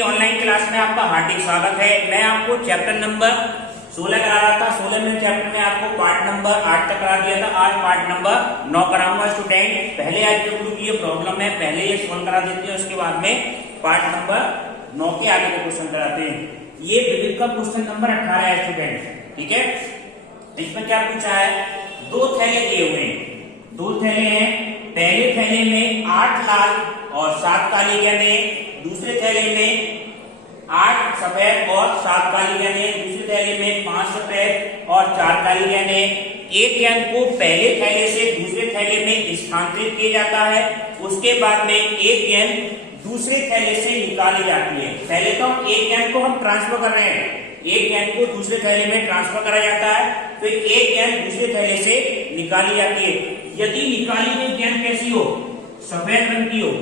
की online class में आपका हार्दिक स्वागत है। मैं आपको चैप्टर नंबर 16 करा रहा था। 16 में चैप्टर में आपको पार्ट नंबर 8 तक करा दिया था। आज पार्ट नंबर 9 कराऊंगा स्टूडेंट। पहले आज जो ग्रुप ये प्रॉब्लम है पहले ये सोल्व करा देते हैं, उसके बाद में पार्ट नंबर 9 के आगे के क्वेश्चन कराते हैं। ये विविध का क्वेश्चन नंबर 18 है स्टूडेंट, ठीक है। इसमें क्या पूछा है, दो थैले दिए हुए हैं, दो थैले हैं। पहले थैले में 8 लाल और 7 काली गेंदें, दूसरे थैले में 8 सफेद और 7 काली गेंदें, दूसरे थैले में 5 सफेद और 4 काली गेंदें। एक गेंद को पहले थैले से दूसरे थैले में स्थानांतरित किया जाता है, उसके बाद में एक गेंद दूसरे थैले से निकाली जाती है। पहले तो हम एक गेंद को हम ट्रांसफर कर रहे हैं, एक गेंद को दूसरे थैले में ट्रांसफर करा जाता है, तो एक गेंद दूसरे थैले से निकाली जाती है। यदि निकाली गई गेंद कैसी हो, सफेद रंग की हो,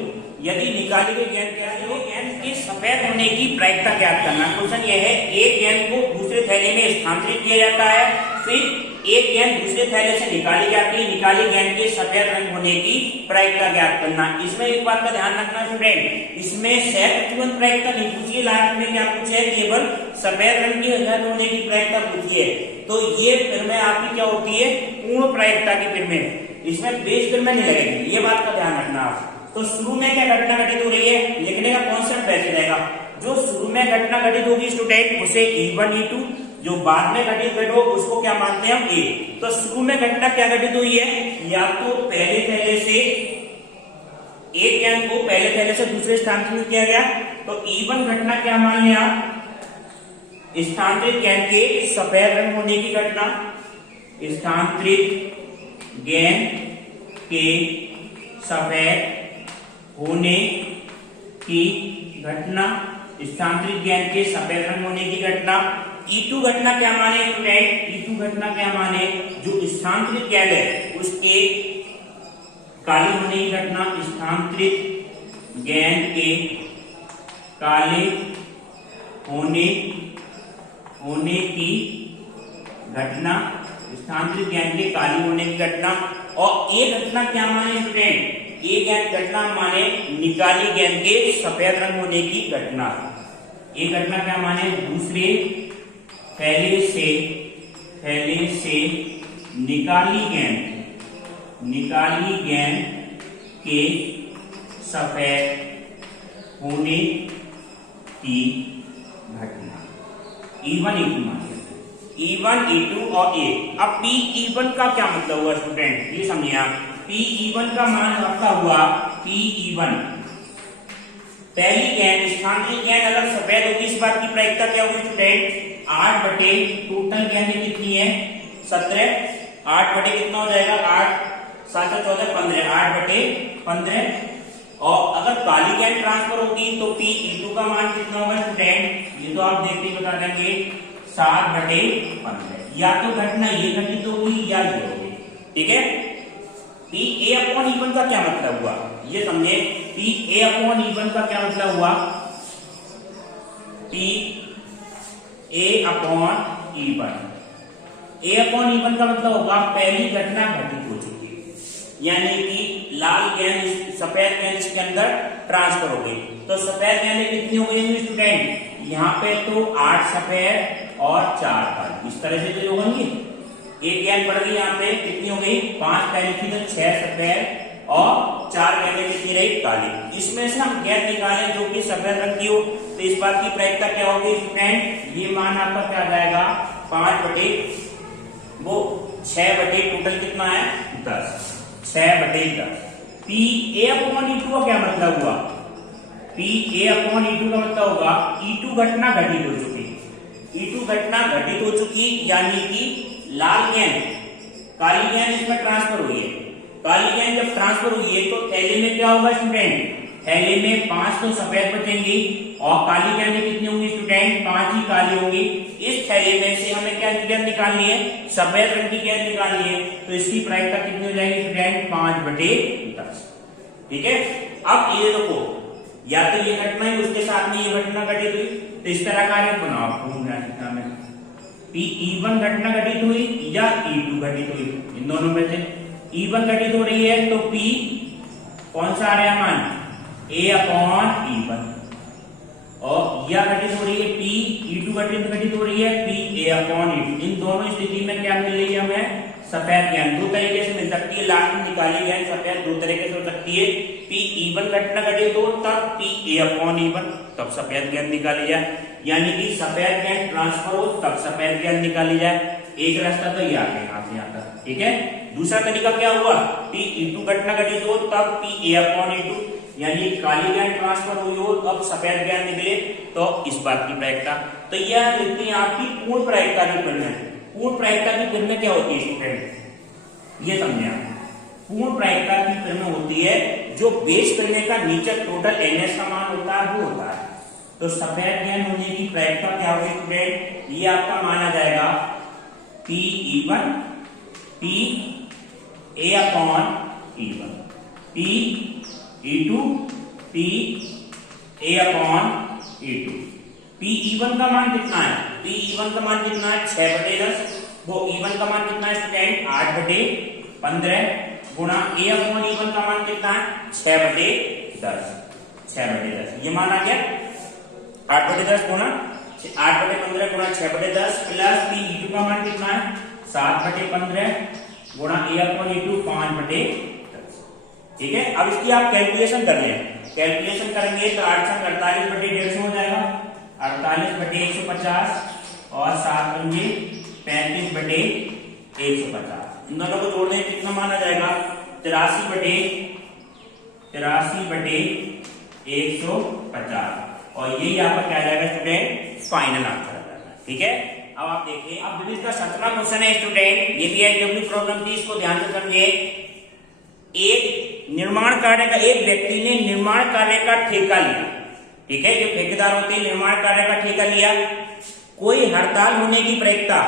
यदि निकाली गई गेंद कैसी हो, गेंद के सफेद होने की प्रायिकता ज्ञात करना। क्वेश्चन यह है, एक गेंद को दूसरे थैले में स्थानांतरित किया जाता है, फिर एक गेंद दूसरे थैले से निकाली जाती है, निकाली गेंद के सफेद रंग होने की प्रायिकता ज्ञात करना। इसमें एक बात का ध्यान रखना स्टूडेंट, इसमें सहप्रतिबंध प्रायिकता नहीं पूछिए, लास्ट में क्या पूछे है, केवल सफेद रंग के होने की प्रायिकता पूछी है। तो ये फिल्में आपकी क्या होती है, पूर्ण प्रायिकता की फिल्में, इसमें बेस फिल्में नहीं लगेगी, ये बात का ध्यान रखना आप। तो शुरू में क्या घटना घटित हो रही है, लिखने का कॉन्सेप्ट वैसे रहेगा। जो शुरू में घटना घटित होगी स्टूडेंट उसे E1 E2, जो बाद में घटित हो उसको क्या मानते हैं हम A। तो शुरू में घटना क्या घटित हुई है, या तो पहले थैले से एक गेंद को पहले थैले से दूसरे स्थानांतरित किया गया, तो E1 घटना क्या मान लिया, स्थानांतरित गेंद के सफेद रंग होने की घटना, स्थानांतरित गेंद के सफेद होने की घटना, स्थानांतरित गेंद के सफेद रंग होने की घटना। E2 घटना क्या माने स्टूडेंट, E2 घटना क्या माने, जो स्थानांतरित गेंद है उसके काले होने की घटना, स्थानांतरित गेंद के काले होने की घटना, स्थानांतरित गेंद के काली होने की घटना। और एक घटना क्या माने स्टूडेंट, एक घटना माने निकाली गेंद के सफेद रंग होने की घटना। एक घटना क्या माने, दूसरे थैले से निकाली गेंद के सफेद होने की घटना। E1 E2 माने, E1 E2 और A। अब P-E1 का क्या मतलब हुआ स्टूडेंट, ये समझिए आप। P-E1 का मान आपका हुआ P-E1, पहली गेंद स्थानांतरित गेंद अगर सफेद होगी, इस बात की प्रायिकता क्या होगी स्टूडेंट, 8 बटे टोटल गेंदें कितनी है 17, 8 बटे कितना हो जाएगा, 8 7 14 15, 8 बटे 15। और अगर काली गेंद ट्रांसफर होगी तो P-E2 का मान कितना होगा स्टूडेंट, ये तो आप देखते ही बता देंगे, 7 बटे 15। या तो घटना ये घटित होगी या ये होगी, ठीक है। P-A/E1 का क्या मतलब हुआ, ये समझे। P-A/E1 का क्या मतलब हुआ, P-A/E1, A/E1 का मतलब होगा पहली घटना घटित हो चुकी, यानी कि लाल गेंद सफेद गेंद इसके अंदर ट्रांसफर हो गई। तो सफेद गेंदें कितनी हो गई स्टूडेंट, यहाँ पे तो 8 सफेद और 4 काली, इस तरह से तो होंगी। एक गेंद बढ़ गई, यहाँ पे कितनी हो गई, 5 पहले की, तो 6 सफेद और 4 गेंदें कितनी रही, काली। इसमें से हम गेंद निकालें जो कि सफेद रंग की हो, तो इस बात की प्रायिकता क्या होगी स्टूडेंट, ये मान आपका क्या आ जाएगा, 5 बटे वो 6 बटे टोटल कितना है 10, 6 बटे 10। P-A/E2 का क्या मतलब हुआ, P-A/E2 का मतलब होगा E2 घटना घटित हो चुकी, E2 घटना घटित हो चुकी, यानी कि लाल गेंद काली गेंद इसमें ट्रांसफर हुई है। काली गेंद जब ट्रांसफर हुई है तो थैले में क्या होगा स्टूडेंट, थैले में 5 तो सफेद बचेंगी और काली गेंदें कितनी होंगी स्टूडेंट, 5 ही काली होंगी। इस थैले में से हमें क्या गेंद निकालनी है, सफेद रंग की गेंद निकालनी है, तो इसकी प्रायिकता कितनी हो जाएगी स्टूडेंट, 5 बटे 10, ठीक है। अब ये देखो, या तो ये घटना है उसके साथ में ये घटना घटित हुई, तो इस तरह का बनाओ आपको में P-E1 घटना घटित हुई या E2 घटित हुई, इन दोनों में से E1 घटित हो रही है तो P कौन सा आ रहा है मान, A/E1, और यह घटित हो रही है P E2 घटित हो रही है PA/E2। इन दोनों स्थिति में क्या मिल रही है हमें? सफेद गेंद। दो तरीके से मिल सकती है, लास्ट में निकाली गेंद सफेद दो तरीके से हो सकती है। PE1 घटना घटित हो तब PA/E1 तब सफेद गेंद निकाली जाए, यानी कि सफेद गेंद ट्रांसफर हो तब सफेद गेंद निकाली जाए। एक रास्ता तो ये आ गया यहाँ से यहाँ तक, ठीक है। दूसरा तरीका क्या हुआ? PE2 घटना घटित हो तब PA/E2, यानी काली गेंद ट्रांसफर हुई हो तब सफेद गेंद निकले, तो इस बात की प्रायिकता। तो यह लिखती है आपकी पूर्ण प्रायिकता की किरणें। पूर्ण प्रायिकता की किरणें क्या होती है स्टूडेंट? ये समझे आप। पूर्ण प्रायिकता की किरणें होती है जो बेस किरणें का नीचे टोटल NS का मान होता है वो होता है। तो सफेद गेंद होने की प्रायिकता क्या होगी स्टूडेंट? ये आपका माना जाएगा PE1 PA/E1 PE2 PA/E2। PE1 का मान कितना है? PE1 का मान कितना है? 6/10। वो E1 का मान कितना है स्टूडेंट? 8/15 गुणा A/E1 का मान कितना है? 6/10। 6/10 ये माना गया। 8/10 गुणा 8/15 गुणा 6/10 प्लस PE2 का मान कितना है? 7/15 गुणा A/E2 5/10। ठीक है, अब इसकी आप कैलकुलेशन कर लें। कैलकुलेशन करेंगे तो 8 संग 48/150 हो जाएगा, 48/150 और 7 पंजे 35/150। इन दोनों को जोड़ने कितना माना जाएगा? 83/150 और यही आपका क्या जाएगा स्टूडेंट? फाइनल आंसर आ जाएगा। ठीक है, अब आप देखिए, अब इसका 7वां क्वेश्चन है स्टूडेंट, ये भी एचडब्ल्यू प्रॉब्लम थी, इसको ध्यान से समझिए। एक निर्माण कार्य का, एक व्यक्ति ने निर्माण कार्य का ठेका लिया। ठीक है, जो ठेकेदार होते हैं निर्माण कार्य का ठेका लिया। कोई हड़ताल होने की प्रायिकता,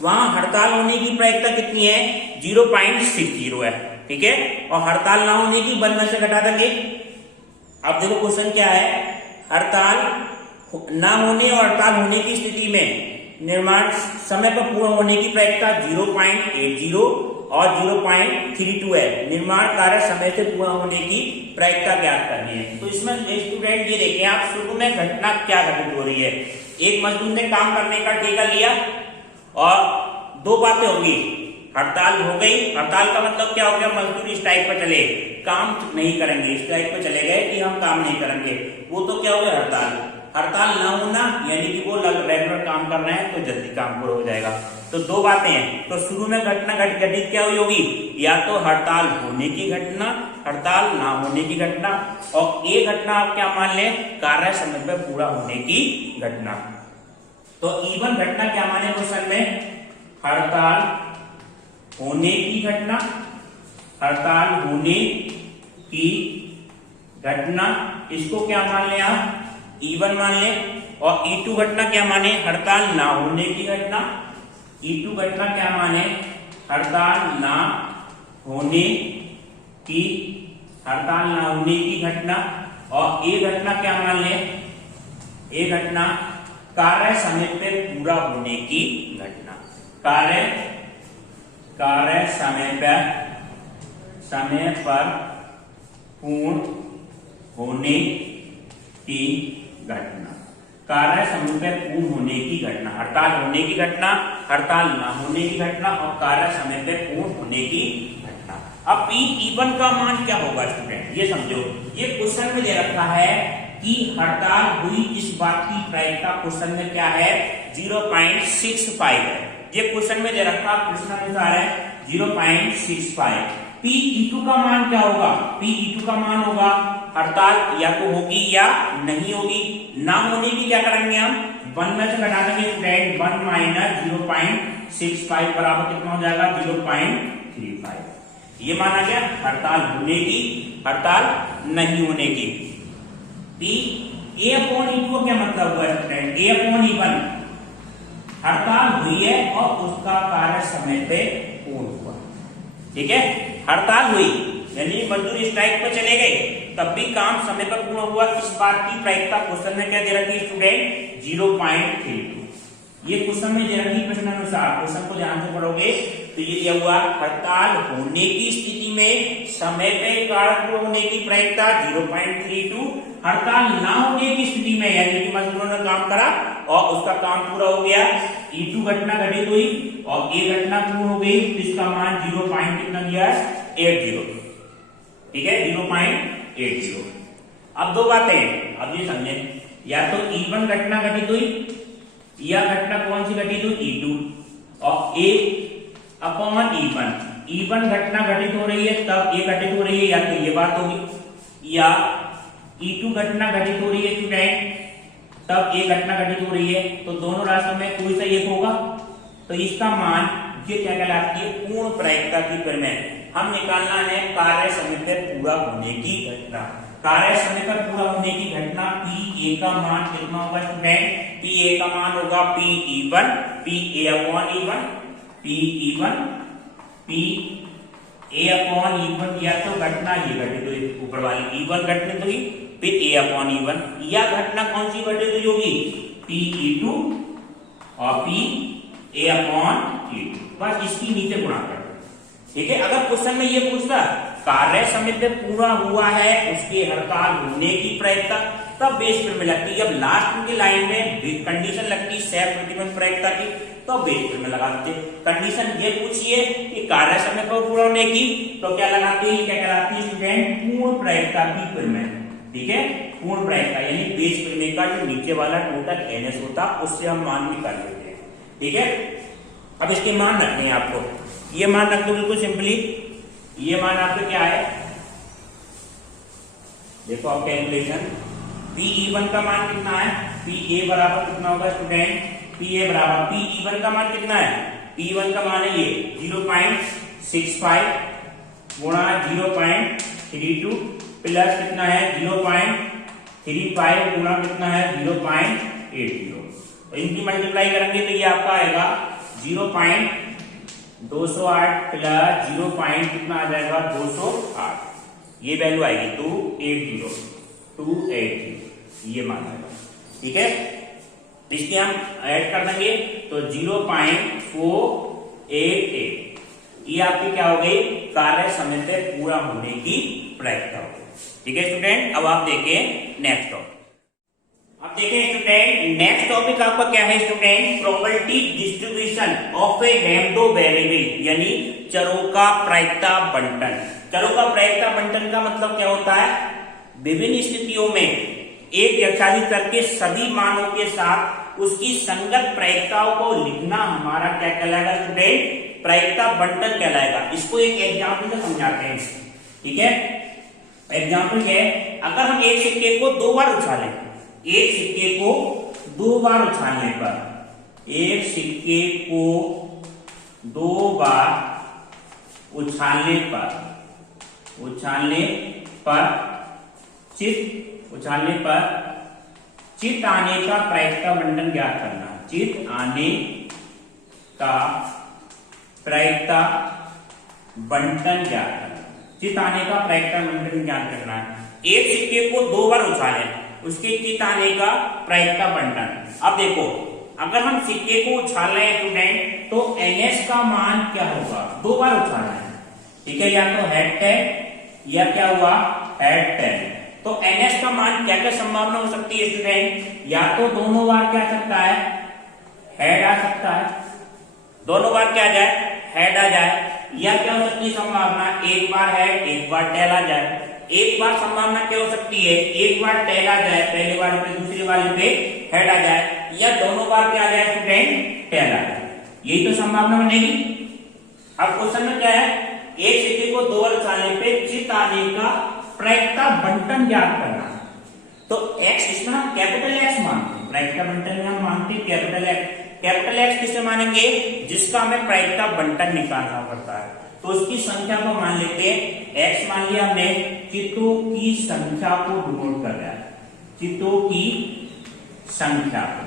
वहां हड़ताल होने की प्रायिकता कितनी है? 0.60 है। ठीक है, और हड़ताल ना होने की 1 में से घटा देंगे। अब देखो क्वेश्चन क्या है, हड़ताल ना होने और हड़ताल होने की स्थिति में निर्माण समय पर पूर्ण होने की प्रायिकता 0.80 और 0.32 है। निर्माण कार्य समय से पूर्ण होने की प्रायिकता ज्ञात करनी है। तो इसमें स्टूडेंट ये देखें आप, शुरू में घटना क्या घटित हो रही है? एक मजदूर ने काम करने का ठेका लिया और दो बातें होंगी, हड़ताल हो गई। हड़ताल का मतलब क्या हो गया? मजदूर स्ट्राइक पर चले, काम नहीं करेंगे, स्ट्राइक पर चले गए कि हम काम नहीं करेंगे, वो तो क्या हो गया? हड़ताल। हड़ताल ना होना यानी कि वो रेगुलर काम कर रहे हैं तो जल्दी काम पूरा हो जाएगा। तो दो बातें हैं। तो शुरू में घटना घटित क्या हुई होगी? या तो हड़ताल होने की घटना, हड़ताल ना होने की घटना, और एक घटना आप क्या मान लें? कार्य समय पर पूरा होने की घटना। तो E1 घटना क्या माने क्वेश्चन में? हड़ताल होने की घटना, हड़ताल होने की घटना, इसको क्या मान लें आप? E1 मान लें। और E2 घटना क्या माने? हड़ताल ना होने की घटना। E2 घटना क्या माने? हड़ताल ना होने की, हड़ताल ना होने की घटना। और ए घटना क्या मान लें? ए घटना कार्य समय पे पूरा होने की घटना। कार्य समय पर पूर्ण होने की घटना। कार्य समय पे पूर्ण होने की घटना, हड़ताल होने की घटना, हड़ताल ना होने की घटना और कार्य समय पे पूर्ण होने की घटना। अब PE1 का मान क्या होगा स्टूडेंट? ये समझो, ये क्वेश्चन में दे रखा है कि हड़ताल हुई, इस बात की प्रायिकता क्वेश्चन में क्या है? 0.65 है। ये क्वेश्चन में दे रखा, क्वेश्चन अनुसार है 0.65। PE2 का मान क्या होगा? PE2 का मान होगा हड़ताल या तो होगी या नहीं होगी। ना होने की क्या करेंगे हम? 1 में से घटा देंगे स्टूडेंट, 1 माइनस 0.65 बराबर कितना हो जाएगा? 0.35। ये माना गया हड़ताल होने की, हड़ताल नहीं होने की। A/E2 क्या मतलब हुआ स्टूडेंट? A/E1 हड़ताल हुई है और उसका कार्य समय पे पूर्ण हुआ। ठीक है, हड़ताल हुई यानी मजदूर स्ट्राइक पर चले गए तब भी काम समय पर पूर्ण हुआ। इस बात की प्रायिकता क्वेश्चन में क्या दे रखी है स्टूडेंट? 0.32। ये क्वेश्चन में दे रखी प्रश्न अनुसार। क्वेश्चन को ध्यान से पढ़ोगे तो ये दिया हुआ हड़ताल होने की स्थिति में समय पे कारक पूरा होने की प्रायिकता 0.32, हड़ताल ना होने की स्थिति में यानी कि मजदूरों ने काम करा और उसका काम पूरा हो गया, E2 घटना घटित हुई और A घटना पूर्ण हो गई, तो इसका मान 0. कितना दिया है 80, ठीक है 0.80। अब दो बातें हैं, अब ये समझें, या तो E1 घटना घटित हुई या घटना कौन सी घटित हुई E2 और A अपॉन E1 घटना घटित हो रही है तब A घटित हो रही है, या तो ये बात होगी, या E2 घटना घटित हो रही है स्टूडेंट तब A घटना घटित हो रही है, तो दोनों रास्तों में कोई सा एक होगा, तो इसका मान ये क्या कहलाती है पूर्ण प्रायिकता की परिमेय। हम निकालना है कार्य समय पर पूरा होने की घटना। कार्य समय पर पूरा होने की घटना PA का मान कितना होगा स्टूडेंट, PA का मान होगा PE1, PA upon E1, PE1 PA upon E1, या तो घटना ये घटित हुई ऊपर वाली E1 घटित हुई फिर A अपॉन E1, या घटना कौन सी घटित हुई होगी PE2 और PA अपॉन E2, बस इसकी नीचे गुणा कर दो, ठीक है। अगर क्वेश्चन में ये पूछता कार्य समय पे पूरा हुआ है उसके हड़ताल होने की प्रायिकता, तब बेस पर में लगती, जब लास्ट की लाइन में कंडीशन लगती सह प्रतिबंध प्रायिकता की तो बेस पर में लगाते। कंडीशन ये पूछिए कि कार्य समय पर पूरा होने की, तो क्या लगाती है, क्या कहलाती है स्टूडेंट पूर्ण प्रायिकता की परिमेय, ठीक है पूर्ण प्रायिकता यानी बेस परिमेय का जो नीचे वाला टोटल NS होता उससे हम मान निकाल लेते हैं, ठीक है। अब इसके मान रखने हैं आपको, ये मान रख दो बिल्कुल सिंपली, ये मान आपके क्या है देखो आप कैलकुलेशन, PE1 का मान कितना है, PA बराबर कितना होगा स्टूडेंट, PA बराबर PE1 का मान कितना है, PE1 का मान है ये 0.65 गुणा 0.32 प्लस कितना है 0.35 गुणा कितना है 0.80, तो इनकी मल्टीप्लाई करेंगे तो ये आपका आएगा 0.208 प्लस 0. कितना आ जाएगा 208, ये वैल्यू आएगी 280, ये मान आएगा, ठीक है। इसके हम ऐड कर देंगे तो 0.488, ये आपकी क्या हो गई कार्य समय पे पूरा होने की प्रायिकता हो गई, ठीक है स्टूडेंट। अब आप देखें नेक्स्ट टॉपिक, अब देखें स्टूडेंट नेक्स्ट टॉपिक आपका क्या है student, probability distribution of a random variable, यानी चरों का प्रायिकता बंटन। चरों का प्रायिकता बंटन का मतलब क्या होता है, विभिन्न स्थितियों में एक यथार्थ करके सभी मानों के साथ उसकी संगत प्रायिकताओं को लिखना हमारा क्या कहलाएगा स्टूडेंट, प्रायिकता बंटन कहलाएगा। इसको एक एग्जाम्पल से समझाते हैं, ठीक है। एग्जाम्पल क्या है, अगर हम एक सिक्के को 2 बार उछालें, एक सिक्के को 2 बार उछालने पर, एक सिक्के को 2 बार उछालने पर चित आने का प्रायिकता बंटन ज्ञात करना, चित आने का प्रायिकता बंटन ज्ञात करना, चित आने का प्रायिकता बंटन ज्ञात करना है। एक सिक्के को 2 बार उछालें उसके चित आने का प्रायिकता बंटन। अब देखो अगर हम सिक्के को उछाल रहे हैं स्टूडेंट तो NS का मान क्या होगा, 2 बार उछालना है, ठीक है, या तो हेड 10 या क्या हुआ हेड 10, तो NS का मान क्या क्या संभावना हो सकती है स्टूडेंट, या तो दोनों बार क्या आ सकता है हेड आ सकता है, दोनों बार क्या आ जाए हेड आ जाए, या क्या हो सकती है संभावना एक बार हेड एक बार टेल आ जाए। एक बार संभावना क्या हो सकती है, एक बार टेल आ जाए पहले वाले पे दूसरे वाले पे हेड आ जाए, या दोनों बार क्या आ जाए स्टूडेंट टेल आ जाए, यही तो संभावना बनेगी। अब क्वेश्चन में क्या है, एक सिक्के को 2 बार उछालने पे चित आने का प्रायिकता बंटन ज्ञात करना, तो x इसमें हम कैपिटल X मानते हैं, प्रायिकता बंटन में हम मानते हैं कैपिटल X। कैपिटल X किसे मानेंगे, जिसका हमें प्रायिकता बंटन निकालना पड़ता है, तो उसकी संख्या को मान लेते हैं x, मान लिया हमने, चित्तों की संख्या को डिनोट कर रहा है, चित्तों की संख्या को,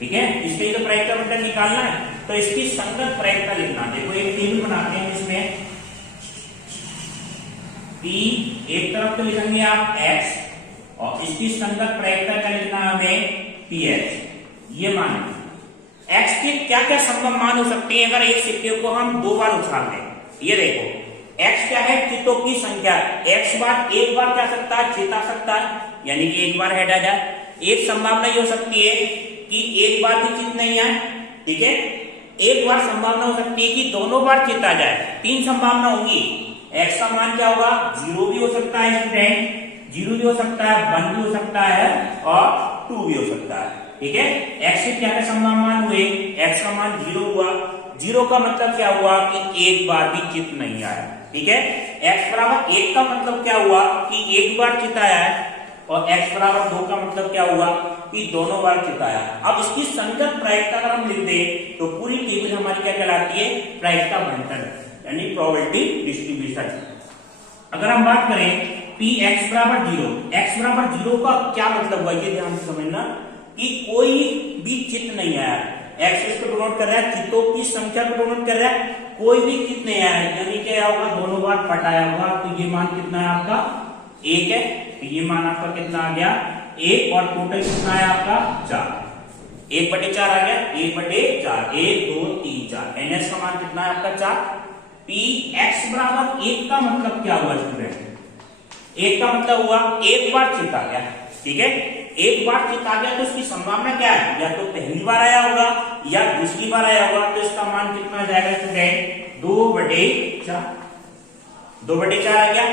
ठीक है। इसके लिए तो प्रायिकता बंटन निकालना है, तो इसकी संगत प्रायिकता लिखना। देखो एक टेबल बनाते हैं जिसमें P एक तरफ तो लिखेंगे आप x और इसकी संगत प्रायिकता क्या लिखना है हमें PH, ये मान x के क्या क्या संभव मान हो सकते हैं अगर एक सिक्के को हम 2 बार उछाल दें। ये देखो एक्स क्या है, चितों की संख्या। एक्स बार एक बार क्या सकता है, चित आ सकता है, यानी कि एक बार हेड आ जाए। एक संभावना ये हो सकती है कि एक बार भी चित नहीं आए, ठीक है। एक बार संभावना हो सकती है कि दोनों बार चित आ जाए। 3 संभावना होगी। एक्स का मान क्या होगा, 0 भी हो सकता है स्टूडेंट, 0 भी हो सकता है, 1 भी हो सकता है और 2 भी हो सकता है, ठीक है। एक्स के क्या क्या संभावना मान हुए, एक्स का मान 0 हुआ। 0 का मतलब क्या हुआ कि एक बार भी चित नहीं आया, ठीक है। x बराबर 1 का मतलब क्या हुआ कि एक बार चित आया है, और x बराबर 2 का मतलब क्या हुआ कि दोनों बार चित आया। अब इसकी संगत प्रायिकता अगर हम लिख दें तो पूरी टेबल हमारी क्या कहलाती है, प्रायिकता बंटन, यानी प्रोबेबिलिटी डिस्ट्रीब्यूशन। अगर हम बात करें p x बराबर 0, x बराबर 0 का क्या मतलब हुआ, ये ध्यान से समझना कि कोई भी चित नहीं आया। एक्स इसको डिनोट कर रहा है, चितों की संख्या को डिनोट कर रहा है, कोई भी चित नहीं आया, यानी क्या होगा, दोनों बार पटाया हुआ। तो ये मान कितना है आपका, 1 है। तो ये मान आपका कितना आ गया, 1, और टोटल कितना है आपका 4। 1/4 आ गया, 1/4, 1 2 3 4। एनएस का मान कितना है आपका 4। पी एक्स बराबर 1 का मतलब क्या हुआ स्टूडेंट, 1 का मतलब हुआ एक बार चित आ गया, ठीक है। एक बार चित आ गया तो उसकी संभावना क्या है, या तो पहली बार आया होगा या दूसरी बार आया होगा। तो इसका मान कितना आ जाएगा स्टूडेंट, 2/4। 2/4 आ गया।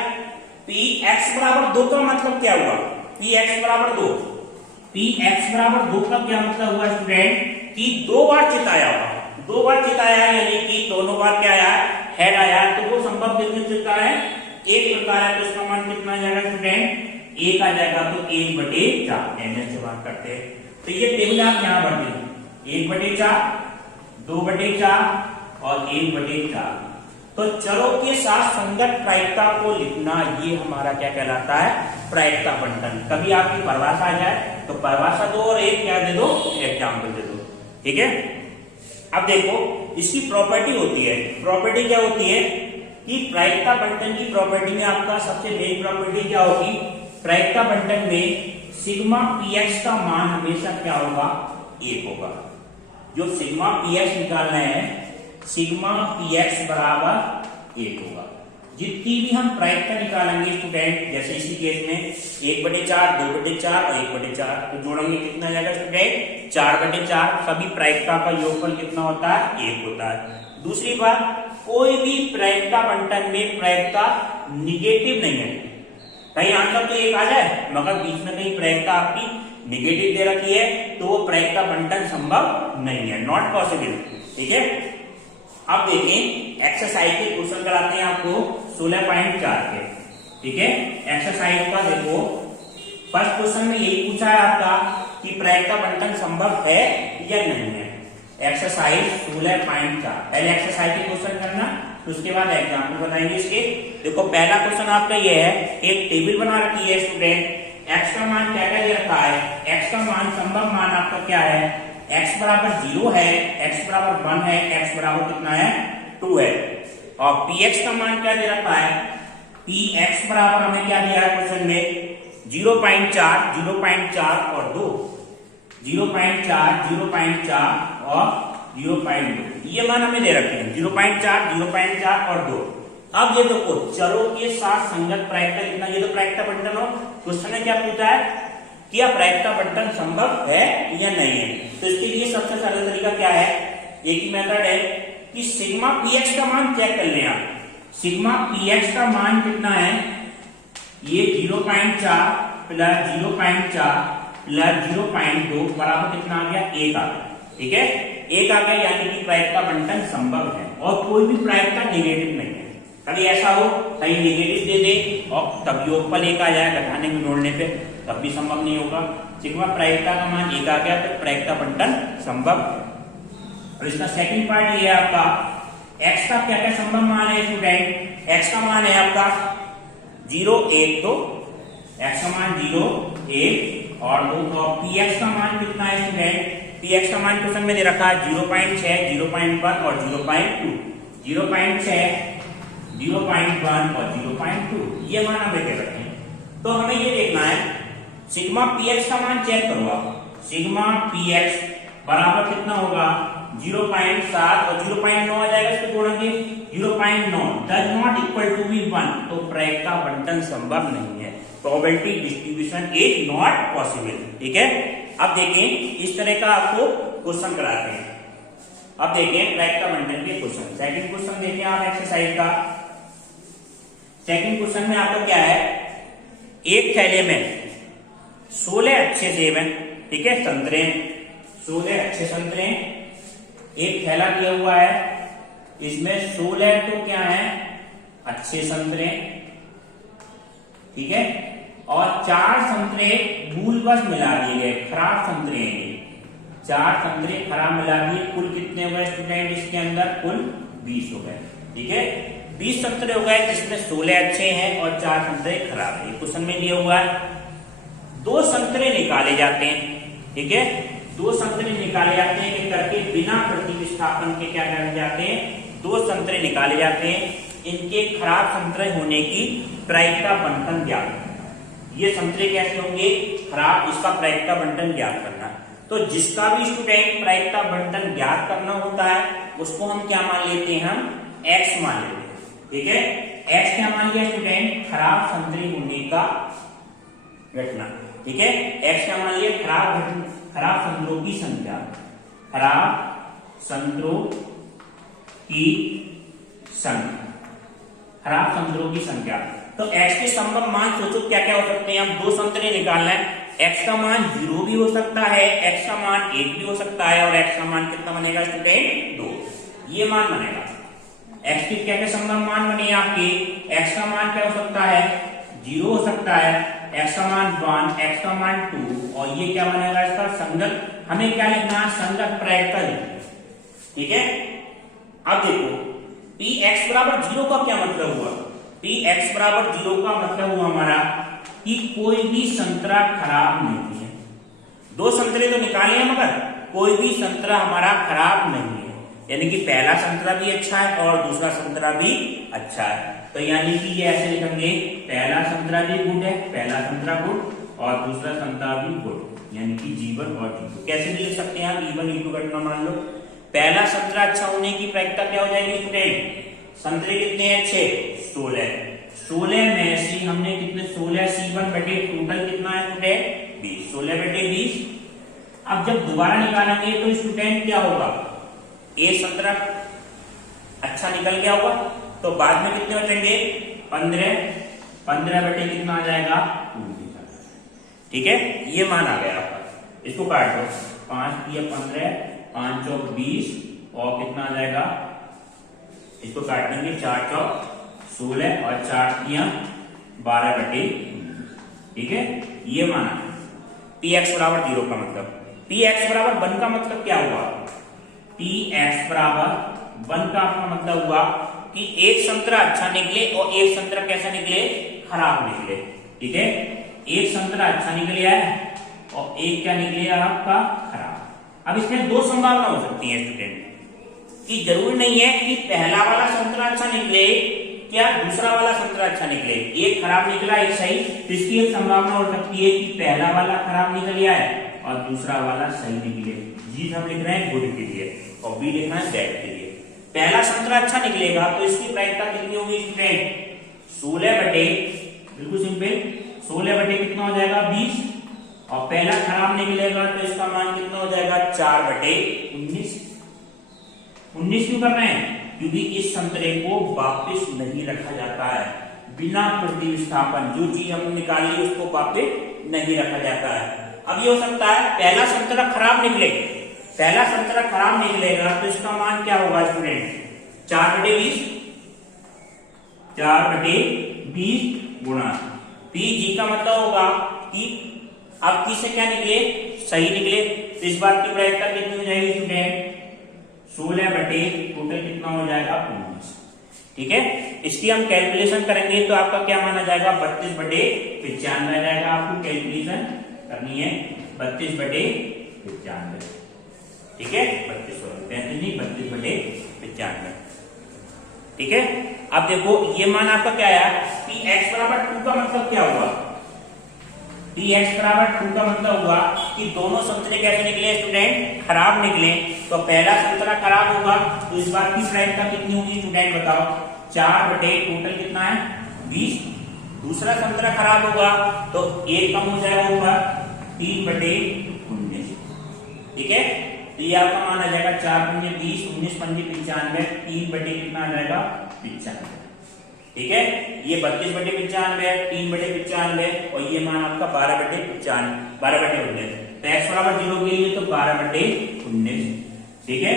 पी एक्स बराबर 2 का मतलब क्या हुआ, पी एक्स बराबर 2। पी एक्स बराबर 2 का क्या मतलब हुआ स्टूडेंट कि 2 बार चित आया होगा। 2 बार चित आया यानी कि दोनों बार क्या आया, हेड आया। तो वो संभव कितने प्रकार है, 1 प्रकार है। तो इसका मान कितना आ जाएगा स्टूडेंट, 1 आ जाएगा। तो 1/4 एनएस से बात करते हैं। तो ये टेबल आप यहां भर दें, 1/4, 2/4 और 1/4। तो चरों के साथ संगत प्रायिकता को लिखना, ये हमारा क्या कहलाता है, प्रायिकता बंटन। कभी आपकी परिभाषा आ जाए तो परिभाषा दो और एक क्या दे दो, एग्जाम्पल दे दो, ठीक है। अब देखो इसकी प्रॉपर्टी होती है। प्रॉपर्टी क्या होती है कि प्रायिकता बंटन की प्रॉपर्टी में आपका सबसे मेन प्रॉपर्टी क्या होगी, प्रायिकता बंटन में सिग्मा px का मान हमेशा क्या होगा, 1 होगा। जो सिग्मा px निकालना है, सिग्मा px बराबर 1 होगा। जितनी भी हम प्रायिकता निकालेंगे स्टूडेंट, जैसे इसी केस में 1/4, 2/4 और 1/4, तो जोड़ेंगे कितना जाएगा स्टूडेंट, 4/4। सभी प्रायिकता का योगफल कितना होता है, 1 होता है। दूसरी बात, कोई भी प्रायिकता बंटन में प्रायिकता निगेटिव नहीं है। कहीं आंसर तो 1 आ जाए मगर बीच में कहीं प्रायिकता आपकी निगेटिव दे रखी है तो वो प्रायिकता बंटन संभव नहीं है, नॉट पॉसिबल, ठीक है। अब देखें एक्सरसाइज के क्वेश्चन कराते हैं आपको 16.4 के, ठीक है। एक्सरसाइज का देखो फर्स्ट क्वेश्चन में यही पूछा है आपका कि प्रायिकता बंटन संभव है या नहीं है। एक्सरसाइज 16.4, पहले एक्सरसाइज के क्वेश्चन करना, उसके बाद एग्जाम्पल बताएंगे इसके। देखो पहला क्वेश्चन आपका ये है, एक टेबल बना रखी है स्टूडेंट, एक्स का मान क्या क्या दे रखा है, एक्स का मान संभव मान आपका क्या है, x बराबर 0 है, x बराबर 1 है, x बराबर कितना है 2 है। और px का मान क्या दे रखा है, px बराबर हमें क्या दिया है क्वेश्चन में 0.4, 0.4 और 2, 0.4, 0.4 और 0.2, ये मान हमें दे रखे हैं 0.4, 0.4 और 2। अब ये देखो चरों के साथ संगत प्रायिकता लिखना, ये तो प्रायिकता बंटन हो। क्वेश्चन ने क्या पूछा है कि क्या प्रायिकता बंटन संभव है या नहीं है। तो इसके लिए सबसे सरल तरीका क्या है, एक ही मेथड है कि सिग्मा px का मान चेक कर लें आप। सिग्मा px का मान कितना है, ये 0.4 प्लस 0.4 प्लस 0.2 बराबर कितना आ गया, 1 आ गया, ठीक है। 1 आ गया यानी कि प्रायिकता बंटन संभव है और कोई भी प्रायिकता नेगेटिव नहीं है। कभी ऐसा हो कहीं नेगेटिव दे दे और तब योगफल 1 आ जाए घटाने में जोड़ने पे, तब भी संभव नहीं होगा। सिग्मा प्रायिकता का मान 1 आ गया तो प्रायिकता बंटन संभव। और इसका सेकंड पार्ट ये है आपका x का क्या क्या संभव मान है स्टूडेंट। x का मान है आपका 0, 1, 2, x का मान 0, 1 और 2। और px का मान कितना है स्टूडेंट, px का मान क्वेश्चन में दे रखा है 0.6, 0.1 और 0.2, 0.6, 0.1 और 0.2, ये मान हमें दे रखे हैं। तो हमें ये देखना है सिग्मा px का मान चेक करो आप। सिग्मा px बराबर कितना होगा 0.7 और 0.9 आ जाएगा, इसको जोड़ेंगे 0.9 does not equal to be 1, तो प्रायिकता बंटन संभव नहीं है। Probability distribution is not possible. ठीक है, अब देखें इस तरह का आपको क्वेश्चन कराते हैं। अब देखें प्रायिकता बंटन के क्वेश्चन। सेकंड क्वेश्चन देखें आप एक्सरसाइज का। सेकंड क्वेश्चन में आपका क्या है, एक थैले में 16 अच्छे सेब हैं, ठीक है, संतरे, 16 अच्छे संतरे, एक थैला दिया हुआ है, इसमें 16 तो क्या है अच्छे संतरे, ठीक है, और 4 संतरे भूलवश मिला दिए गए, खराब संतरे हैं, 4 संतरे खराब मिला दिए। कुल कितने हो गए स्टूडेंट इसके अंदर, कुल 20 हो गए। ठीक है, 20 संतरे हो गए जिसमें 16 अच्छे हैं और 4 संतरे खराब है। क्वेश्चन में दिया हुआ है 2 संतरे निकाले जाते हैं। ठीक है, 2 संतरे निकाले जाते हैं कि करके बिना प्रतिस्थापन के क्या करे जाते हैं, 2 संतरे निकाले जाते हैं, इनके खराब संतरे होने की प्रायिकता बंटन ज्ञात। ये संतरे कैसे होंगे खराब, इसका प्रायिकता बंटन ज्ञात करना। तो जिसका भी स्टूडेंट प्रायिकता बंटन ज्ञात करना होता है उसको हम क्या मान लेते हैं, हम एक्स मान लेते हैं। ठीक है, एक्स क्या मान लिया स्टूडेंट, खराब संतरे होने का घटना। ठीक है, एक्स क्या मान लिया, खराब संतरों की संख्या, खराब संतरों की संख्या, खराब संतरों की संख्या। तो x के संभव मान सोचो क्या क्या हो सकते हैं। हम 2 संतरे निकालना है, x का मान 0 भी हो सकता है, x का मान 1 भी हो सकता है, और x का मान कितना बनेगा स्टूडेंट 2, ये मान बनेगा। x के क्या क्या संभव मान बने आपके, x का मान क्या हो सकता है 0 हो सकता है, x का मान 1, x का मान 2, और ये क्या बनेगा इसका संगत। हमें क्या लिखना है, संगत प्रायिकता लिखना। ठीक है, अब देखो px बराबर 0 का क्या मतलब हुआ, px बराबर 0 का मतलब हुआ हमारा कि कोई भी संतरा खराब नहीं है। 2 संतरे तो निकाले हैं मगर कोई भी संतरा हमारा खराब नहीं है, यानी कि पहला संतरा भी अच्छा है और दूसरा संतरा भी अच्छा है। तो यानी कि ये ऐसे लिखेंगे, पहला संतरा भी गुड है, पहला संतरा गुड और दूसरा संतरा भी गुड, यानी कि G1 और G2। कैसे भी लिख सकते हैं आप, E1 E2 घटना मान लो। पहला संतरा अच्छा होने की प्रायिकता क्या हो जाएगी स्टूडेंट, संतरे कितने अच्छे 16 में से हमने कितने 16 C1 बटे टोटल कितना है स्टूडेंट 20, 16 बटे 20। अब जब दोबारा निकालेंगे तो स्टूडेंट क्या होगा, ए संतरा अच्छा निकल गया होगा, तो बाद में कितने बचेंगे 15 बटे कितना आ जाएगा 19। ठीक है, ये मान आ गया आपका, इसको काट दो, 5 या 15, 5 चौक 20 और कितना आ जाएगा, इसको काट देंगे 4 चौक 16 और 4 तिया 12 बटे। ठीक है, ये माना। px बराबर 0 का मतलब, px बराबर 1 का मतलब क्या हुआ, px बराबर 1 का मतलब हुआ कि एक संतरा अच्छा निकले और एक संतरा कैसा निकले, खराब निकले। ठीक है, एक संतरा अच्छा निकले है और एक क्या निकले आपका खराब। अब इसमें 2 संभावना हो सकती है स्टूडेंट, कि जरूरी नहीं है कि पहला वाला संतरा अच्छा निकले क्या दूसरा वाला संतरा अच्छा निकले, एक खराब निकला एक सही, तो इसकी एक संभावना हो सकती है कि पहला वाला खराब निकल गया है और दूसरा वाला सही निकले। जी हम लिख रहे हैं गुड के लिए और बी लिखना है बैड के लिए। पहला संतरा अच्छा निकलेगा तो इसकी प्रायिकता कितनी होगी स्टूडेंट 16 बटे, बिल्कुल सिंपल 16 बटे कितना हो जाएगा 20, और पहला खराब निकलेगा तो इसका मान कितना हो जाएगा 4 बटे 19। 19 क्यों कर रहे हैं, क्योंकि इस संतरे को वापस नहीं रखा जाता है, बिना प्रतिस्थापन जो चीज हमने निकाली उसको वापस नहीं रखा जाता है। अब ये हो सकता है पहला संतरा खराब निकले, पहला संतरा खराब निकलेगा तो इसका मान क्या होगा स्टूडेंट 4 बटे 20, 4 बटे 20 गुणा PG का मतलब होगा कि अब किसे क्या निकले सही निकले, तो इस बात की प्रायिकता कितनी हो जाएगी स्टूडेंट 16 बटे टोटल कितना हो जाएगा 19। ठीक है, इसकी हम कैलकुलेशन करेंगे तो आपका क्या माना जाएगा 32 बटे 95 आ जाएगा। आपको कैलकुलेशन करनी है 32 बटे 95। ठीक है, 32 बटे 95। ठीक है, अब देखो ये मान आपका क्या आया, px बराबर 2 का मतलब क्या हुआ, px बराबर 2 का मतलब हुआ कि दोनों संतरे कैसे निकले स्टूडेंट खराब निकले, तो पहला संतरा खराब होगा तो इस बार की प्रायिकता कितनी होगी स्टूडेंट बताओ, 4 बटे टोटल कितना है 20। दूसरा संतरा खराब होगा तो 1 कम हो जाएगा ऊपर 3 बटे 19। ठीक है, तो ये आपका मान आ जाएगा 4 पंजे 20, 19 पंजे 95, 3 बटे कितना आ जाएगा 95। ठीक है, ये 32 बटे 95 है, 3 बटे 95 और ये मान आपका 12 बटे 19। तो x बराबर 0 के लिए तो 12 बटे 19। ठीक है,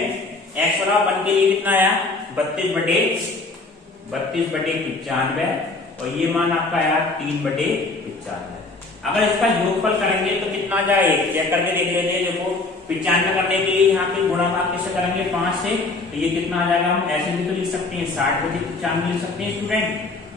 x बराबर 1 के लिए कितना आया 32 बटे 95 और ये मान आपका आया 3 बटे 95। अगर इसका योगफल करेंगे तो कितना जाए चेक करके देख लेते हैं। देखो 95 करने के लिए यहाँ पे गुणा भाग कैसे करेंगे 5 से, तो ये कितना आ जाएगा, हम ऐसे भी तो लिख सकते हैं 60 बटे 95 लिख सकते हैं स्टूडेंट,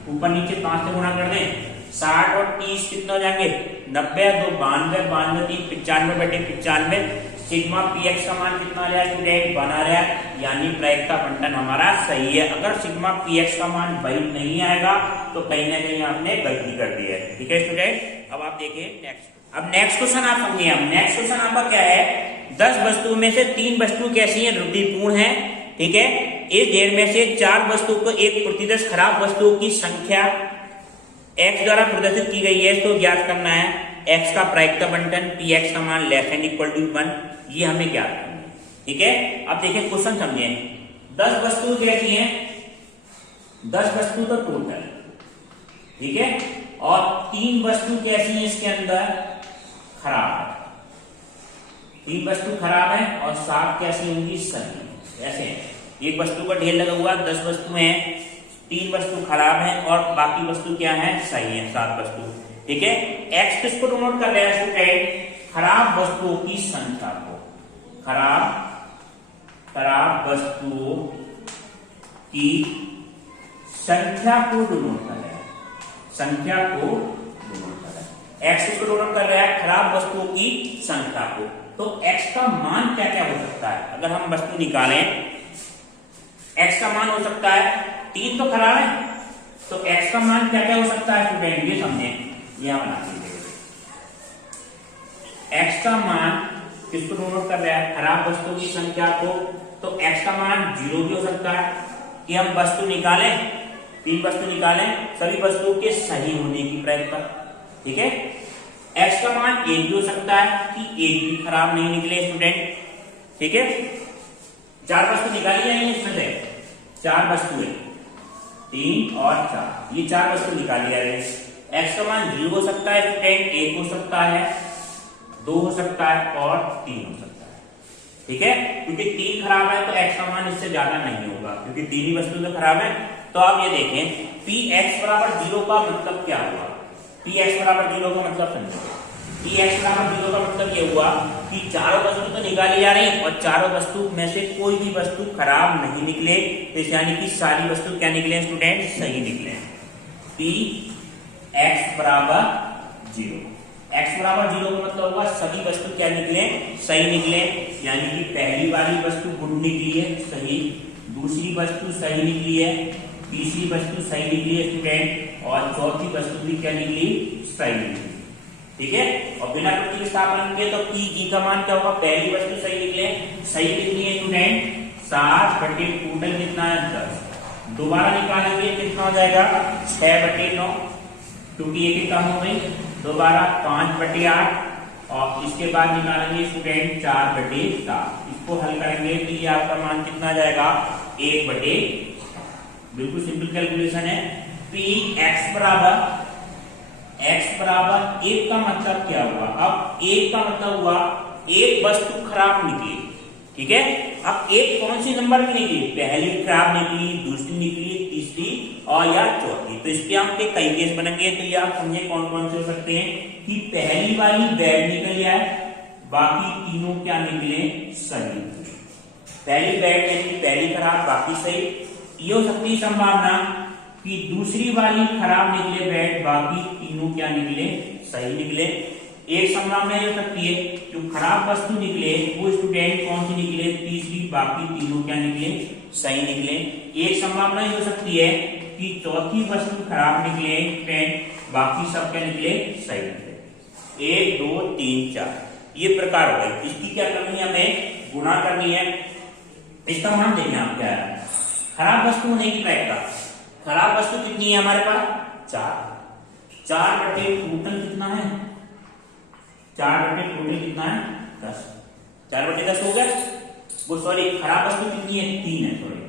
ऊपर नीचे 5 से गुणा कर दें, 60 और 30 कितना हो जाएंगे 90, 2 92, 92 3 95 बटे 95। सिग्मा पी एक्स का मान कितना आ रहा है स्टूडेंट बना रहा है, यानी प्रायिकता बंटन हमारा सही है। अगर सिग्मा पी एक्स का मान वही नहीं आएगा तो कहीं ना कहीं आपने गलती कर दी है। ठीक है स्टूडेंट, अब आप देखिए नेक्स्ट। अब नेक्स्ट क्वेश्चन आप समझिए, अब नेक्स्ट क्वेश्चन आपका क्या है, 10 वस्तुओं में से 3 वस्तु कैसी है त्रुटिपूर्ण है। ठीक है, इस ढेर में से 4 वस्तुओं को 1/10 खराब वस्तुओं की संख्या x द्वारा प्रदर्शित की गई है, तो ज्ञात करना है x का प्रायिकता बंटन पी एक्स का मान लेस देन इक्वल टू 1, ये हमें ज्ञात करना है। ठीक है, अब देखिए क्वेश्चन समझिए, 10 वस्तु कैसी हैं, 10 वस्तु तो टोटल। ठीक है, और 3 वस्तु कैसी हैं इसके अंदर खराब है, 3 वस्तु खराब है और 7 कैसी होंगी सही। ऐसे एक वस्तु का ढेर लगा हुआ, 10 वस्तुएं हैं, 3 वस्तु खराब है और बाकी वस्तु क्या है सही है 7 वस्तु। ठीक है, x किसको डिनोट कर रहे हैं स्टूडेंट, खराब वस्तुओं की संख्या को, खराब वस्तुओं की संख्या को डिनोट कर रहे हैं, संख्या को डिनोट कर रहे हैं। x किसको डिनोट कर रहा है, खराब वस्तुओं की संख्या को। तो x का मान क्या क्या हो सकता है, अगर हम वस्तु निकालें x का मान हो सकता है 3 तो खराब है, तो x का मान क्या क्या हो सकता है स्टूडेंट, ये समझें, यहां बना दीजिए। x का मान किसको डिनोट कर रहा है, खराब वस्तुओं की संख्या को, तो x का मान 0 भी हो सकता है कि हम वस्तु निकालें, 3 वस्तु निकालें, सभी वस्तुओं के सही होने की प्रायिकता। ठीक है, x का मान 1 भी हो सकता है कि 1 भी खराब नहीं निकले स्टूडेंट। ठीक है, 4 वस्तु निकाली जाएंगी इसमें से, 4 वस्तुएं 3 और 4, ये 4 वस्तु निकाली जा रही है। x का मान 0 हो सकता है स्टूडेंट, 1 हो सकता है, 2 हो सकता है और 3 हो सकता है। ठीक है, क्योंकि 3 खराब है तो x का मान इससे ज्यादा नहीं होगा, क्योंकि 3 ही वस्तु तो खराब है। तो आप ये देखें पी एक्स बराबर 0 का मतलब क्या हुआ, पी एक्स बराबर 0 का मतलब समझो, पी एक्स बराबर 0 का मतलब ये हुआ कि चारों वस्तु तो निकाली जा रही है और चारों वस्तु में से कोई भी वस्तु खराब नहीं निकले, तो यानी कि सारी वस्तु क्या निकले स्टूडेंट, सही निकले। पी एक्स बराबर 0, x बराबर 0 का मतलब होगा सभी वस्तु क्या निकले, सही निकले, यानी कि पहली वाली वस्तु गुड निकली है सही, दूसरी वस्तु सही निकली है, तीसरी वस्तु सही निकली है स्टूडेंट, और चौथी वस्तु भी क्या निकली, सही निकली। ठीक है, और बिना प्रतिस्थापन के तो पी जी का मान क्या होगा, पहली वस्तु सही निकले, सही कितनी है स्टूडेंट 7 बटे टोटल कितना है 10, दोबारा निकालेंगे कितना हो जाएगा 6 बटे 9, क्योंकि एक कम हो गई, दोबारा 5 बटे 8 और इसके बाद निकालेंगे स्टूडेंट 4 बटे 7, इसको हल करेंगे तो ये आपका मान कितना जाएगा 1 बटे, बिल्कुल सिंपल कैलकुलेशन है। पी एक्स बराबर 1 का मतलब क्या हुआ, अब 1 का मतलब हुआ एक वस्तु खराब निकली। ठीक है, अब एक कौन सी नंबर की निकली, पहली खराब निकली, दूसरी निकली, तीसरी और या चौथी, तो इसके आपके कई केस बनेंगे। तो ये आप समझे कौन कौन से हो सकते हैं कि पहली वाली बैड निकल जाए, बाकी तीनों क्या निकले सही, पहली बैड यानी पहली खराब बाकी सही। ये हो सकती है संभावना कि दूसरी वाली खराब निकले बैड, बाकी तीनों क्या निकले सही निकले। एक संभावना ये हो सकती है जो खराब वस्तु निकले वो स्टूडेंट कौन सी निकले, तीसरी, बाकी तीनों क्या निकले सही निकले। एक संभावना ये हो सकती है कि चौथी वस्तु खराब निकले स्टूडेंट, बाकी सब क्या निकले सही निकले। 1 2 3 4 ये प्रकार हो गई। इसकी क्या करनी है हमें, गुणा करनी है। इसका मान देखें आप क्या है, खराब वस्तु होने की प्रायिकता, खराब वस्तु कितनी है हमारे पास 4 बटे टोटल कितना है 4 बटे टोटल कितना है 10, 4 बटे 10 हो गया वो, सॉरी खराब वस्तु कितनी है 3 है, सॉरी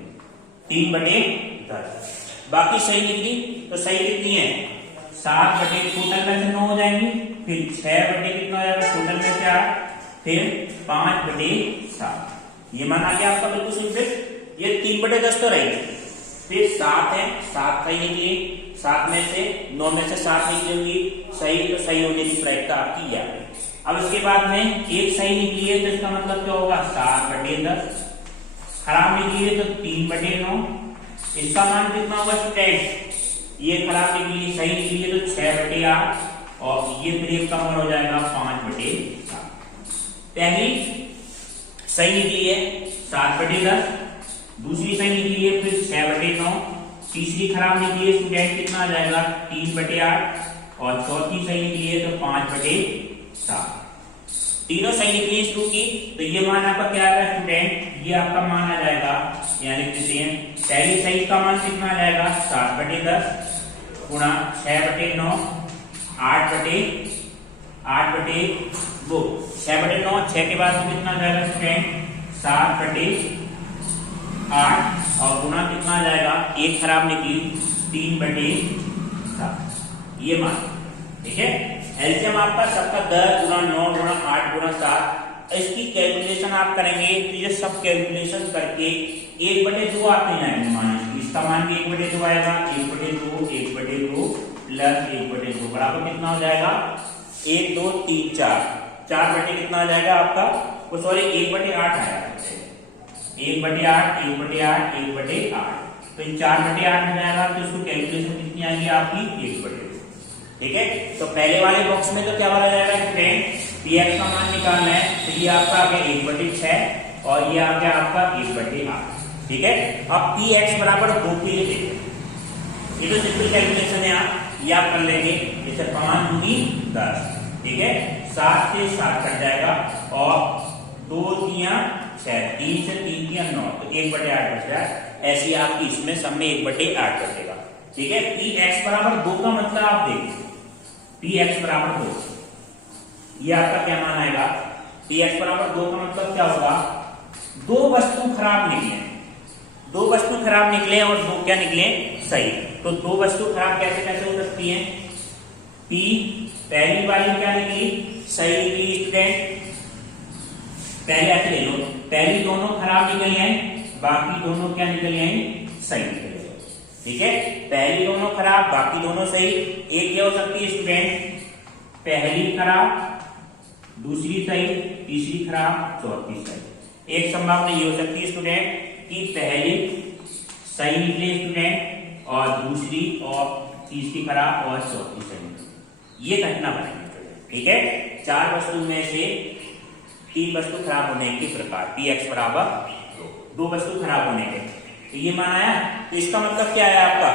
3 बटे 10। बाकी सही निकली तो सही कितनी है 7 बटे टोटल में से 9 हो जाएंगी, फिर 6 बटे कितना हो जाएगा टोटल में से 8, फिर 5 बटे 7। ये मान आ गया आपका बिल्कुल सिंपल। ये 3 बटे 10 तो रहेगी, फिर 7 है 7 सही निकली, 7 में से 9 में से 7 निकली होगी सही, तो सही होने की प्रायिकता आपकी यह है। अब इसके बाद में एक सही निकली है तो इसका मतलब क्या होगा 7 बटे 10, खराब निकली है तो 3 बटे 9, इसका मान कितना होगा स्टूडेंट, ये खराब निकली सही निकली है तो 6 बटे 8, और ये फिर एक का मान हो जाएगा 5 बटे 7। पहली सही निकली है 7 बटे 10, दूसरी सही निकली है फिर 6 बटे 9, तीसरी खराब निकली है स्टूडेंट कितना आ जाएगा 3 बटे 8, और चौथी सही निकली है तो 5 बटे 7। तीनों सही निकली इस की, तो ये मान आपका क्या आएगा स्टूडेंट, ये आपका मान आ जाएगा, यहाँ लिख देते हैं पहली सही का मान कितना आ जाएगा 7 बटे 10 गुणा 6 बटे 9, 8 बटे 2, 6 बटे 9, 6 के बाद में कितना आ जाएगा स्टूडेंट 7 बटे 8, और गुणा कितना आ जाएगा, एक खराब निकली 3 बटे 7, ये मान। ठीक है, एलसीएम आपका सबका 10 गुणा 9 गुणा 8 गुणा 7, इसकी कैलकुलेशन आप करेंगे तो ये सब कैलकुलेशन करके 1/2 आते जाएंगे मान, इसका मान भी 1/2 आएगा, 1/2 1/2 प्लस 1/2 बराबर कितना हो जाएगा 1 2 3 4 बटे कितना आ जाएगा आपका, वो सॉरी 1/8 आएगा, 1/8 1/8 1/8, तो 4/8 हो जाएगा, तो इसको कैलकुलेशन कितनी आएगी आपकी 1/2। ठीक है, तो पहले वाले बॉक्स में तो क्या वाला जाएगा स्टूडेंट, px का मान निकालना है, तो ये आपका आ गया 1/6 और ये आ गया आपका 1/8। ठीक है, अब px बराबर 2 के लिए देखो, ये तो सिंपल कैलकुलेशन है, ये आप कर लेंगे, जैसे 5 दूनी 10, ठीक है 7 से 7 कट जाएगा, और 2 3 6, 3 से 3 9, तो 1/8 बच रहा है, ऐसी आपकी इसमें सब में 1/8 बचेगा। ठीक है, px बराबर 2 का मतलब आप देखिए px बराबर 2, ये आपका क्या मान आएगा, px बराबर 2 का मतलब क्या होगा, 2 वस्तु खराब निकले, 2 वस्तु खराब निकले और 2 क्या निकले सही, तो 2 वस्तु खराब कैसे कैसे हो सकती है, p पहली वाली क्या निकली सही निकली स्टूडेंट, पहले ऐसे ले लो, पहली दोनों खराब निकली हैं, बाकी दोनों क्या निकली हैं सही निकली। ठीक है, पहली दोनों खराब बाकी दोनों सही, एक क्या हो सकती है स्टूडेंट, पहली खराब दूसरी सही तीसरी खराब चौथी सही। एक संभावना ये हो सकती है स्टूडेंट कि पहली सही निकले स्टूडेंट और दूसरी और तीसरी खराब और चौथी सही, ये घटना बनेगी। ठीक है, 4 वस्तु में से 3 वस्तु खराब होने के प्रकार, px बराबर 2 वस्तु खराब होने के, तो ये मान आया, तो इसका मतलब क्या है आपका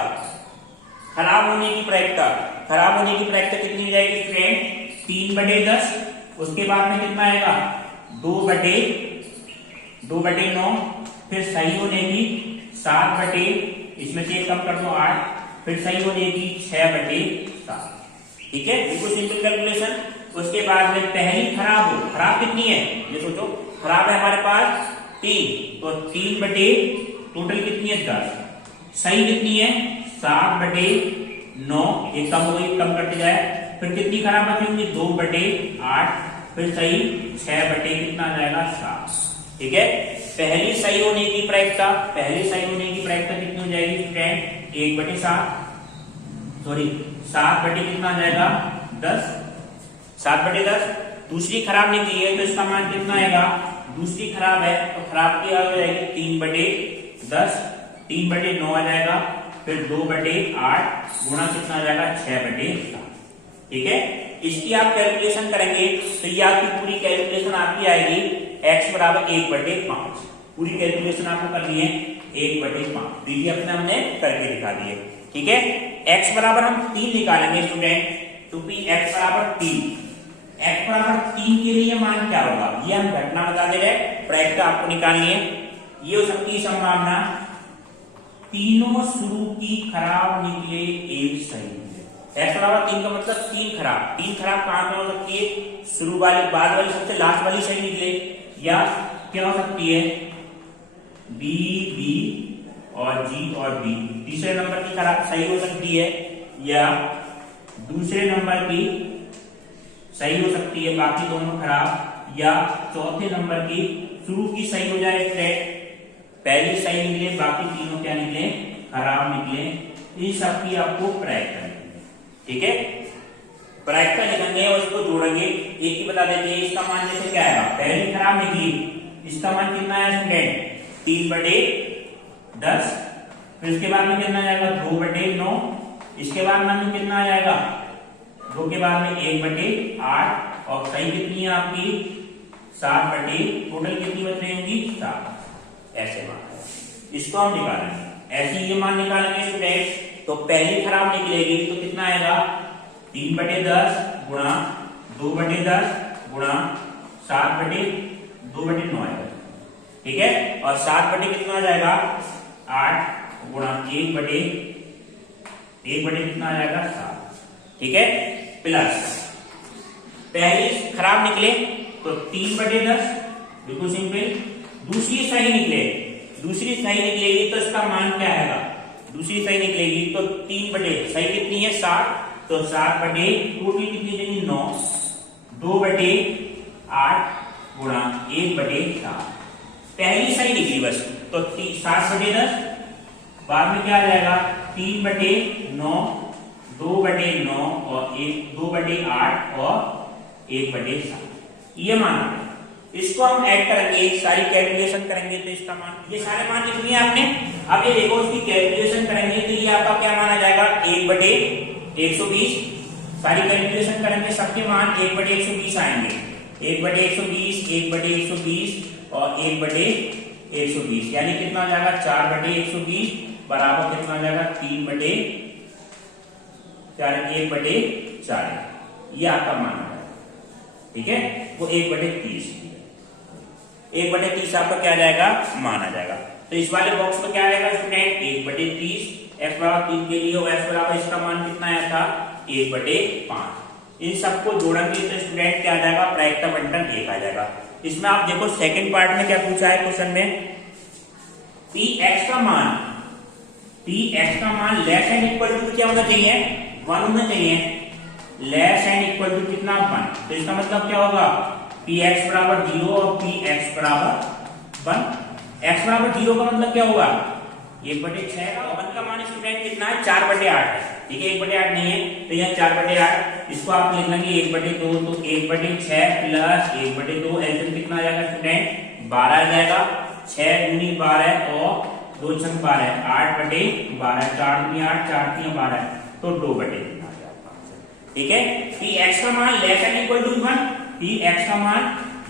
खराब होने की प्रायिकता, खराब होने की प्रायिकता कितनी हो जाएगी स्टूडेंट 3/10, उसके बाद में कितना आएगा 2/9, फिर सही होने की 7 इसमें से कम कर दो 8, फिर सही होने की 6/7। ठीक है, बिल्कुल सिंपल कैलकुलेशन। उसके बाद में पहली खराब हो, खराब कितनी है ये सोचो, खराब है हमारे पास 3, तो 3 टोटल कितनी है 10, सही कितनी है 7/9, एक कम हो गई, कम करते जाए, फिर कितनी खराब बची होंगी 2/8, फिर सही 6 कितना आ जाएगा 7। ठीक है, पहली सही होने की प्रायिकता, पहली सही होने की प्रायिकता कितनी हो जाएगी स्टूडेंट 1/7, सॉरी 7 कितना आ जाएगा 10, 7/10। दूसरी खराब निकली है तो इसका मान कितना आएगा, दूसरी खराब है तो खराब की हो जाएगी 3/10, 3/9 आ जाएगा, फिर 2/8 गुणा कितना आ जाएगा 6/7। ठीक है, इसकी आप कैलकुलेशन करेंगे तो ये आपकी पूरी कैलकुलेशन आपकी आएगी x बराबर 1/5, पूरी कैलकुलेशन आपको करनी है 1/5, दीजिए अपने हमने करके दिखा दिए। ठीक है, x बराबर हम 3 निकालेंगे स्टूडेंट, तो p x बराबर 3, x बराबर 3 के लिए मान क्या होगा, ये हम घटना बता दे रहे, प्रायिकता आपको निकालनी है। ये हो सकती है संभावना तीनों शुरू की खराब निकले एक सही निकले। x बराबर 3 का मतलब तीन खराब कहां पे हो सकती है, शुरू वाली, बाद वाली, सबसे लास्ट वाली सही निकले, या क्या हो सकती है बी बी और जी और बी, तीसरे नंबर की खराब सही हो सकती है, या दूसरे नंबर की सही हो सकती है, बाकी दोनों खराब, या चौथे नंबर की शुरू की सही हो जाए स्ट्रेट, पहली सही निकले, बाकी तीनों क्या निकले, खराब निकले। इन सब की आपको प्रायिकता निकलेगी, ठीक है। प्रायिकता लिखेंगे और इसको जोड़ेंगे, एक ही बता देते हैं इसका मान जैसे क्या आएगा, पहली खराब निकली, इसका मान कितना है स्टूडेंट 3/10, फिर इसके बाद में कितना जाएगा 2/9, इसके बाद में कितना आ जाएगा 2 के बाद में 1/8, और सही कितनी है आपकी 7/, टोटल कितनी बच रही होंगी 7, ऐसे मान इसको हम निकालेंगे, ऐसे ये मान निकालेंगे स्टूडेंट। तो पहली खराब निकलेगी तो कितना आएगा 3/10 गुणा 2/10 गुणा 7/2/9 आएगा, ठीक है। और 7 कितना आ जाएगा 8 गुणा 1 कितना आ जाएगा 7, ठीक है। प्लस पहली खराब निकले तो 3/10, बिल्कुल सिंपल। दूसरी सही निकलेगी तो इसका मान क्या आएगा, दूसरी सही निकलेगी तो 3/, सही कितनी है 7, तो 7/, टोटल कितनी देगी 9, 2/8 गुणा 1/7, पहली सही निकली बस, तो 7/10, बाद में क्या आ जाएगा 3/9, 2/9 और 2/8 और 1/7, ये मान है। इसको हम ऐड करेंगे, सारी कैलकुलेशन करेंगे तो इसका मान, ये सारे मान लिख लिए आपने। अब ये देखो इसकी कैलकुलेशन करेंगे तो ये आपका क्या माना जाएगा 1/120, सारी कैलकुलेशन करेंगे सबके मान 1/120 आएंगे, 1/120, 1/120 और 1/120, यानी कितना आ जाएगा 4/120 बराबर कितना आ जाएगा 1/4, ये आपका मान है, ठीक है। वो 1/30, 1/30 आपका क्या जाएगा मान आ जाएगा। तो इस वाले बॉक्स में क्या आएगा स्टूडेंट 1/30, x बराबर 3 के लिए, और x बराबर इसका मान कितना आया था 1/5। इन सबको जोड़ेंगे तो स्टूडेंट क्या आ जाएगा, प्रायिकता बंटन 1 आ जाएगा। इसमें आप देखो सेकंड पार्ट में क्या पूछा है क्वेश्चन में, px का मान लेस एंड इक्वल टू क्या होना चाहिए 1 होना चाहिए, लेस एंड इक्वल टू कितना 1, तो इसका मतलब क्या होगा px बराबर 0 और px बराबर 1, x बराबर 0 का मतलब क्या होगा 1/6 का, 1 का मान स्टूडेंट कितना है 4/8 है, ठीक है 1/8 नहीं है तो यह 4/8, इसको आप लिख लेंगे 1/2, तो 1/6 प्लस 1/2, एलसीएम कितना आ जाएगा स्टूडेंट 12 आ जाएगा, 6 दूनी 12 और 2 छंग 12, 8/12, 4 दूनी 8, 4 3 12, तो 2/3 आ जाएगा, ठीक है। px का मान less and equal to 1, px का मान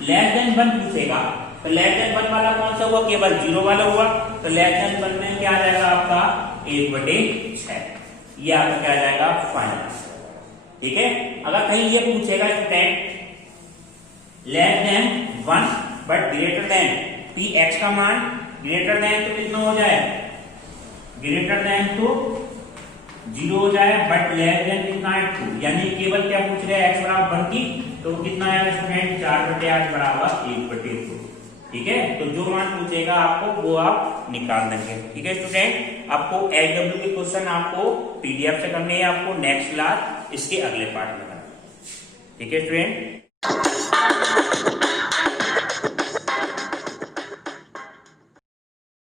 लेस देन 1 पूछेगा, तो लेस देन 1 वाला कौन सा हुआ, केवल 0 वाला हुआ, तो लेस देन 1 में क्या आ जाएगा आपका 1/6, ये आपका क्या आ जाएगा फाइनल, ठीक है। अगर कहीं ये पूछेगा student less than 1 but greater than, px का मान ग्रेटर देन तो कितना हो जाए, ग्रेटर देन तो 0 हो जाए, बट लेस देन कितना है 2, यानी केवल क्या पूछ रहे हैं x बराबर 1 की, तो कितना आएगा स्टूडेंट 4/8 बराबर 1/2, ठीक है। तो जो मान पूछेगा आपको वो आप निकाल देंगे, ठीक है स्टूडेंट। आपको एलडब्ल्यू के क्वेश्चन आपको पीडीएफ से करने हैं, आपको नेक्स्ट क्लास इसके अगले पार्ट में करना है, ठीक है स्टूडेंट।